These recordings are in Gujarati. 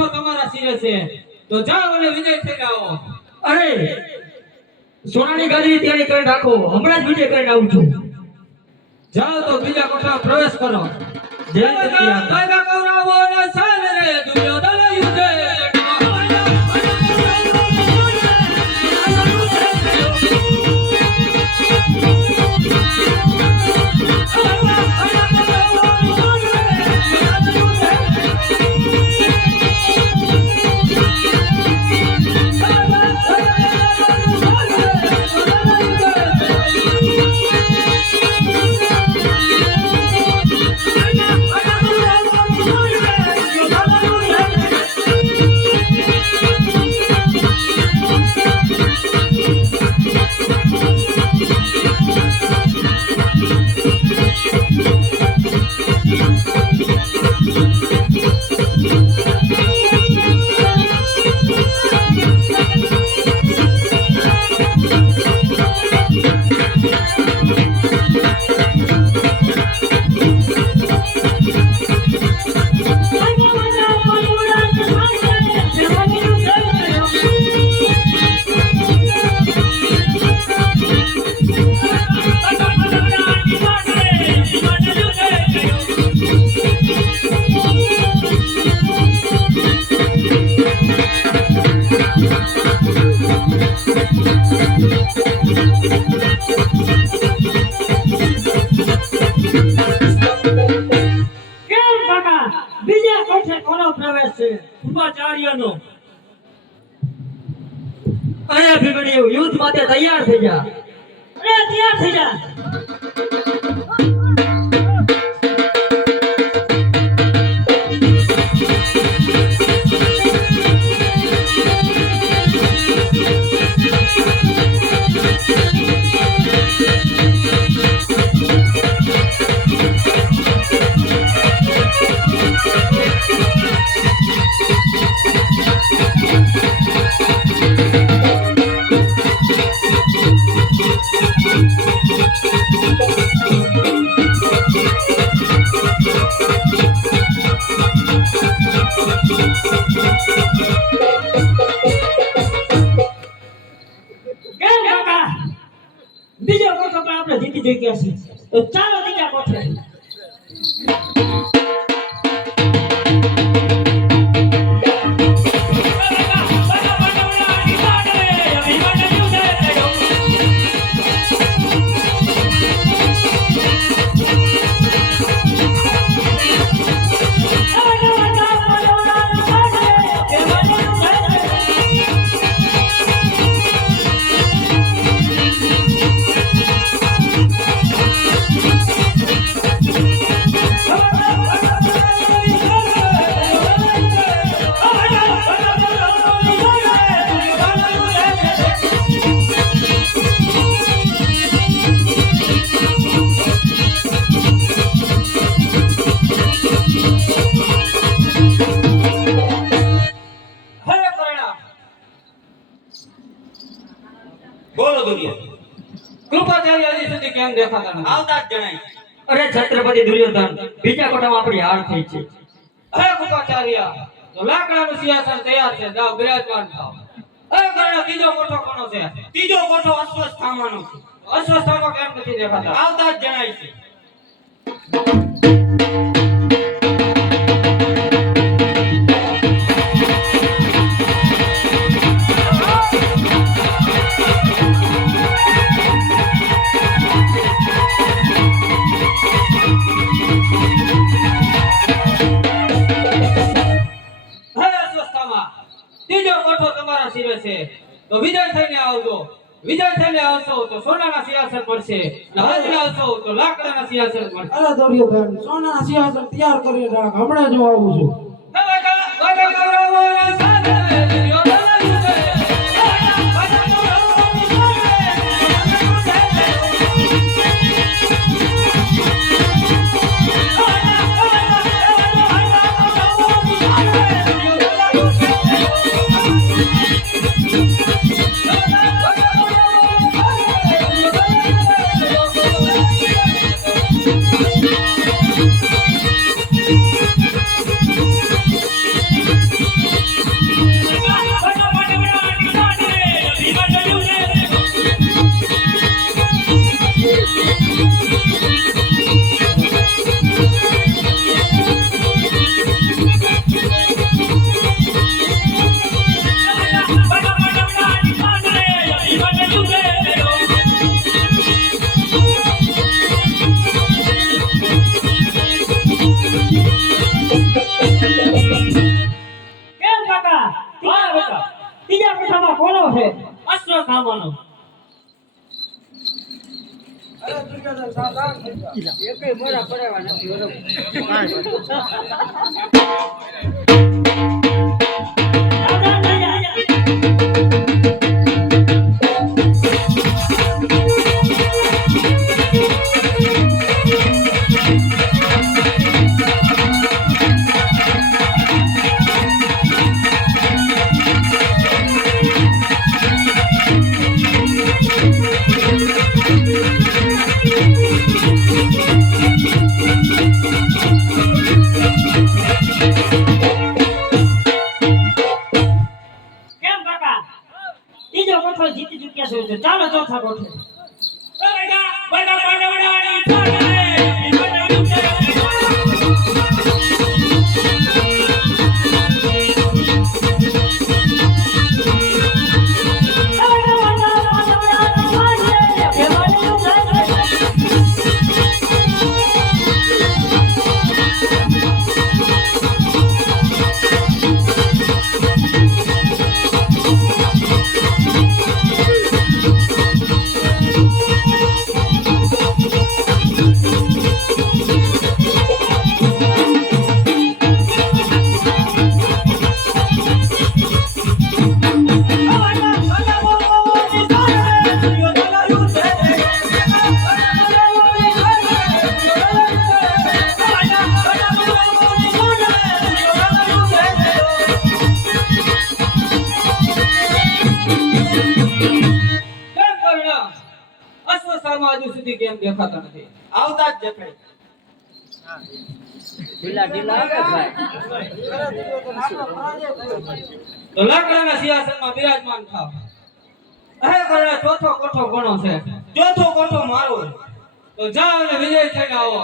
કોઠો તમારા સિરે છે તો જાઓ અને વિજય થઈ આવો. અરે સોનાની ગાદી તૈયારી કરી રાખો, હમણાં જ વિજય કરીને આવું છું. જાઓ તો બીજા કોઠામાં પ્રવેશ કરો. જય રાજા કૌરવોના સાને રે દુર્યોધન યુધે ઉપાચાર્યનો અરે ભીમડીઓ યુદ્ધ માટે તૈયાર થઈ જા. અરે તૈયાર થઈ જા. બીજો કોઠો પણ આપણે જીતી જગ્યા છે તો ચાલો બીજા કોઠે. બોલો દુર્યોધન, કૃપાચાર્ય હજી સુધી કેમ દેખાતા નથી? આવતા જ જણાય. અરે છત્રપતિ દુર્યોધન, બીજા કોઠામાં આપણી હાર થઈ છે. અરે કૃપાચાર્ય, તો લાકડાનું સિંહાસન તૈયાર છે, જાઓ બિરાજમાન થાઓ. અરે કર્ણ, ત્રીજો કોઠો કોનો છે? ત્રીજો કોઠો અશ્વસ્થામાનો છે. અશ્વસ્થામા કેમ નથી દેખાતા? આવતા જ જણાય છે. ત્રીજો કોઠો તમારા સિરે છે તો વિજય થઈને આવજો. વિજય થઈને આવશો તો સોનાના સિંહાસન મળશે, હાજરી આવશો તો લાકડાના સિંહાસન મળશે. અરે દુર્યોધન, સોનાના સિંહાસન તૈયાર કરી રાખ, હમણાં જ આવું છું. કેમ કાકા હા બેટા ત્રીજા કોઠામાં કોનો છે અશ્વત્થામાનો અરે દુર્યોધન સાવધાન થઈ જા. એકે મોરા પડાવવા નથી બરોબર કેમ કાકા ત્રીજો કોઠો જીતી ચૂક્યા છો તો ચાલો ચોથા કોઠે કેમ કર્ણ અશ્વત્થામા હજુ સુધી કેમ દેખાતા નથી આવતા જ દેખાય અરે દુર્યોધન આપણો પરાજય થયો છે. તો લાકડાના સિંહાસનમાં બિરાજમાન થાવ હે કર્ણ ચોથો કોઠો કોનો છે ચોથો કોઠો મારો છે. તો જાઓ અને વિજય થઈને આવો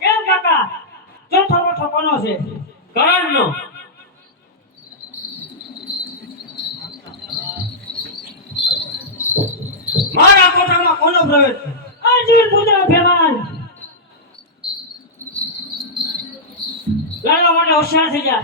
કેમ કાકા ચોથો કોઠો કોનો છે કરણનો મારા કોઠામાં કોનો પ્રવેશ છે અર્જુન પુત્ર ભેવાન લાડવા માટે હોશિયાર થઈ જા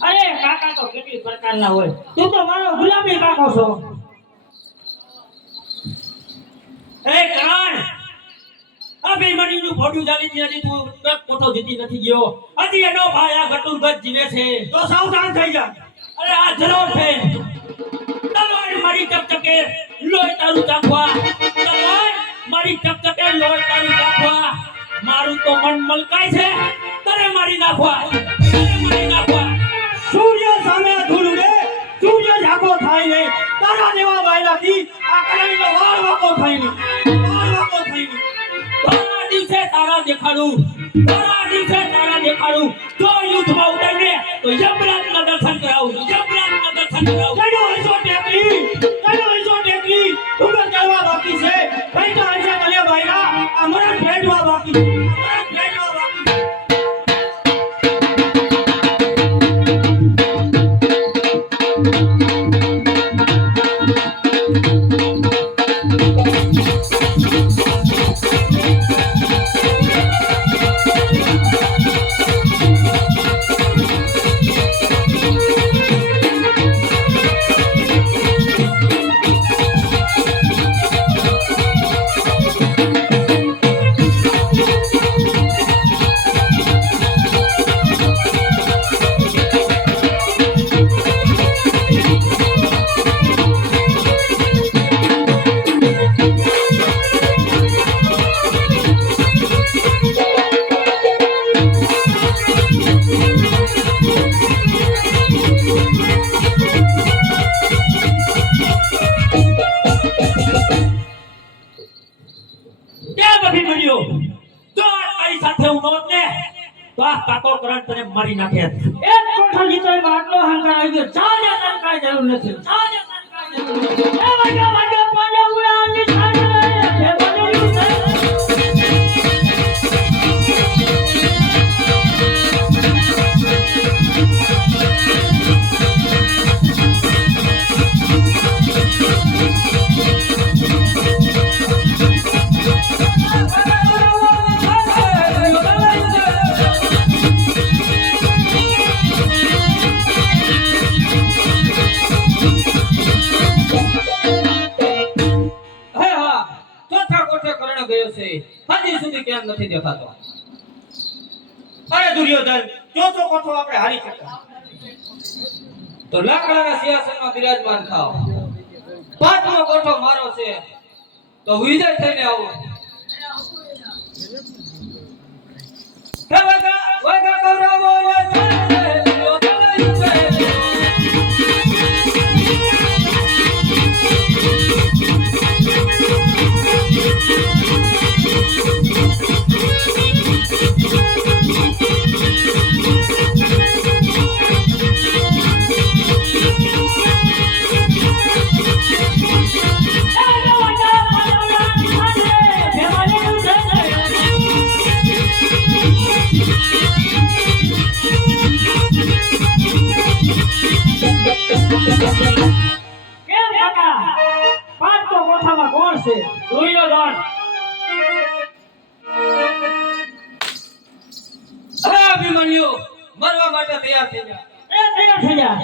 અરે કાકા તો કેટલી પ્રકારના હોય તું તો મારો ગુલામી કાકો છો એ કરણ અભિમન્યુનું ફોડું ચાલી છે હજી તું એક કોઠો જીતી નથી ગયો હજી એનો ભાઈ આ ઘટુરગત જીવે છે તો સાવધાન થઈ જા અરે આ જરૂર છે તલવાર મારી ચકચકે લોહી તારું ચાખવા તલવાર મારી ચકચકે લોહી તારું ચાખવા મારું તો મન મલકાય છે તને મારી નાખવા સૂર્ય સામે ધૂળ ઉડે સૂર્ય જાગો થાય નહીં તારા જેવા વાયલાથી આ કરાવીનો વાળ વાકો થાય નહીં તારા દિવસે તારા દેખાડું જો યુદ્ધમાં ઉતરને તો યમરાજના દર્શન કરાવું કયો હંસો ટેકલી ડુંગર ચડવા બાકી છે કઈ તો હંસે તલે ભાઈના આ મરણ ભેટવા બાકી છે. કાકો કરણ તને મારી નાખે એક કોઠો જીતો આટલો હંગાર આવી ગયો ચાલે તને કાઈ જરૂર નથી એ વાજો પાડે ઉડાની છાડે એ ગયો છે હજી સુધી કેમ નથી દેખાતો. અરે દુર્યોધન ચોથો કોઠો આપણે હારી ચૂક્યા તો લાકડાના સિંહાસનમાં બિરાજમાન થાવ. પાંચમો કોઠો મારો છે તો વિજય થઈને આવો. હે વાગા કૌરવો કેમ કાકા પાંચમો કોઠામાં કોણ છે? દુર્યોધન હે અભિમન્યુ મરવા માટે તૈયાર થઈ જા. તૈયાર થઈ જા.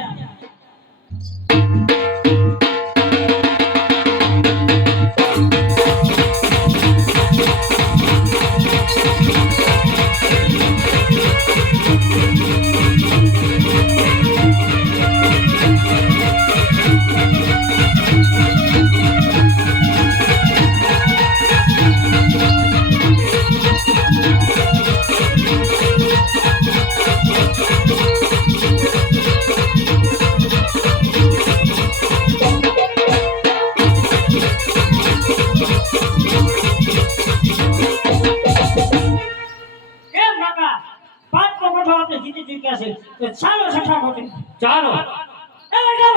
જીતી ચૂક્યા છે તો ચાલો છઠ્ઠા કોઠે ચાલો. એ વાજા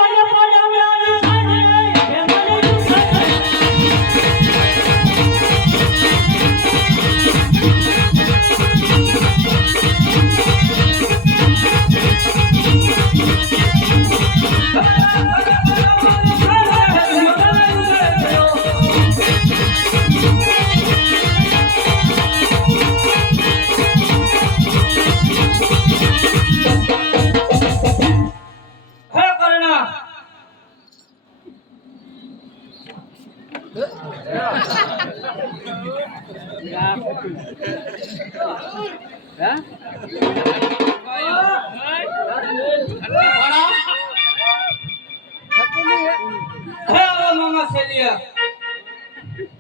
મામા સેલિયા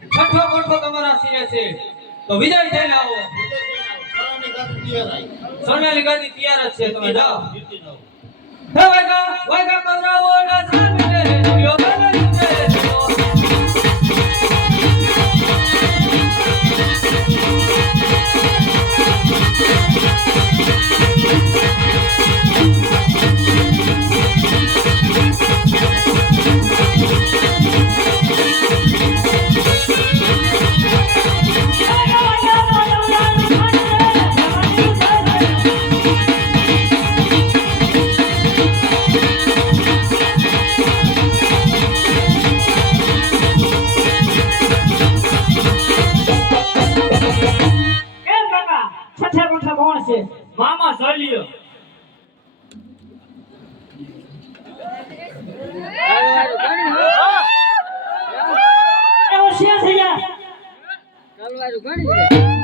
છઠ્ઠો કોઠો તમારા સિરે છે તો વિજય થઈને આવો સોનાલી ગાદી તૈયાર જ છે તમે જાઓ હે વાયકા પધરાવો ના સામે યો બને મામા ચાલ્યો એ હોશિયાર થઈ જા તલવારું ઘણી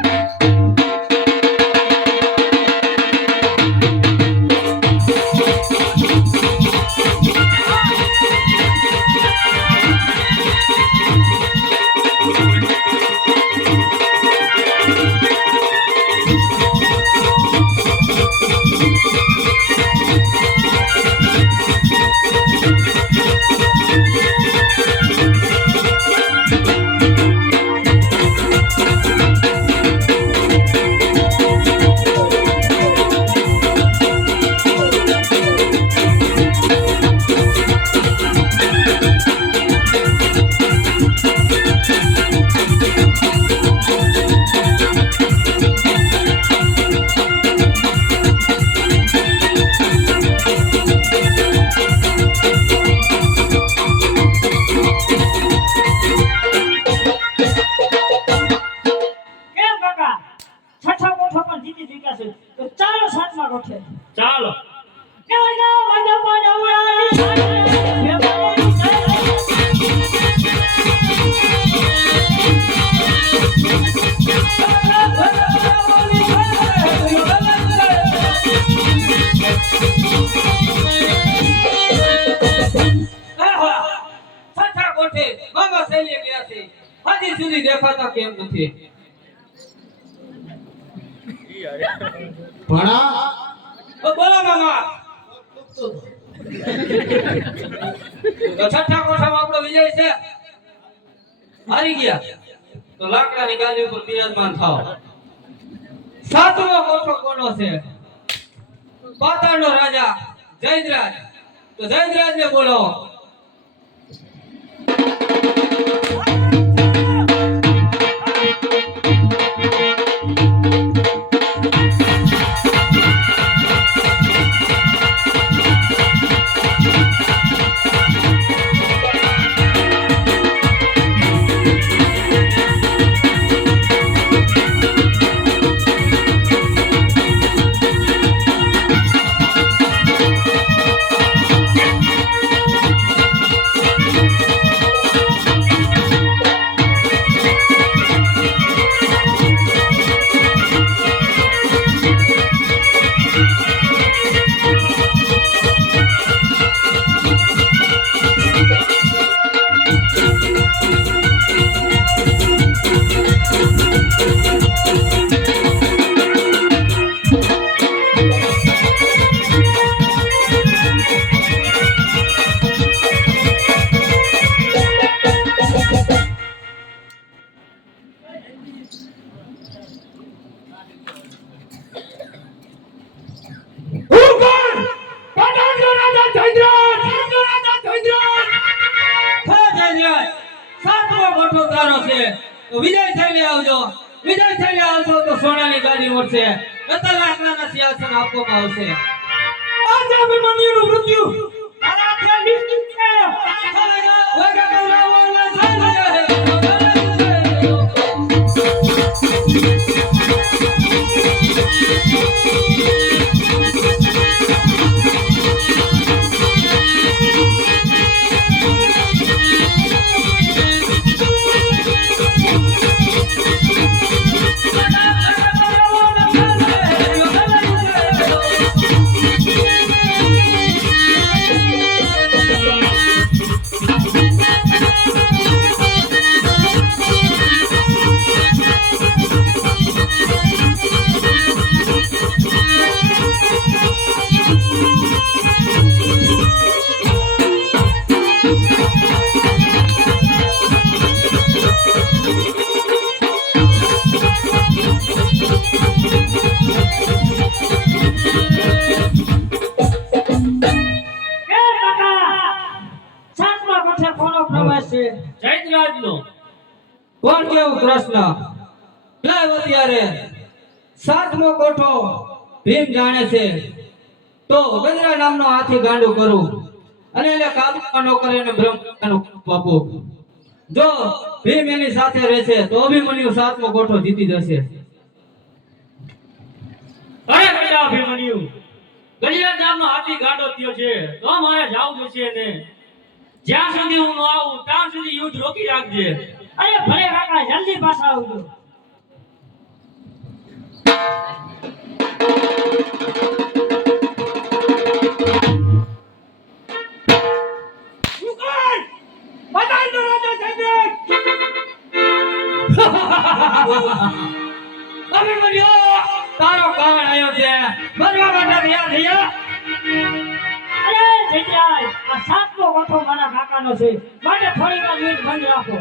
છે ચાલો છઠ્ઠા કોઠે મામા સેલિયા ગયા છે હજી સુધી દેખાતા કેમ નથી ભણા બોલો મામા તો છઠ્ઠા કોઠામાં આપણો વિજય છે હારી ગયા તો લાકડાની ગાદી ઉપર બિરાજમાન થાઓ સાતમો કોઠો કોનો છે પાતાળનો રાજા જયદ્રાજ તો જયદ્રાજને બોલાવો વિજય થઈને આવજો વિજય થઈને આવશો તો સોનાની ગાડી મળશે નતર લાકડાના સિંહાસન આપવામાં આવશે આજે અભિમન્યુનું મૃત્યુ મારા હાથે નિશ્ચિત છે વાગા કૌરવોના સાંભળે એ કાકા સાતમા કોઠે કોનો પ્રવેશ છે જયદ્રાજનો. કોણ કેવું પ્રશ્ન લાવ અત્યારે સાતમો કોઠો ભીમ જાણે છે તો ગજરા નામનો હાથી ગાંડું કરું અને એને કાબુમાં ન કરે અને બ્રહ્માનું બાપુ જો ભીમ એની સાથે રહેશે તો અભિમન્યુ સાતમો કોઠો જીતી જશે. અરે બેટા અભિમન્યુ, ગલિયાર નામનો હાથી ગાડો થયો છે તો મારે જાવું પડશે ને. જ્યાં સુધી હું ન આવું ત્યાં સુધી યુદ્ધ રોકી રાખજે. અરે ભલે કાકા જલ્દી પાછા આવજો અભિમન્યુ તારો કાળ આવ્યો છે મરવા માટે તૈયાર થઈ જા. અરે જયરાજ આ સાતમો કોઠો મારા કાકાનો છે માટે થોડી વાર યુદ્ધ બંધ રાખો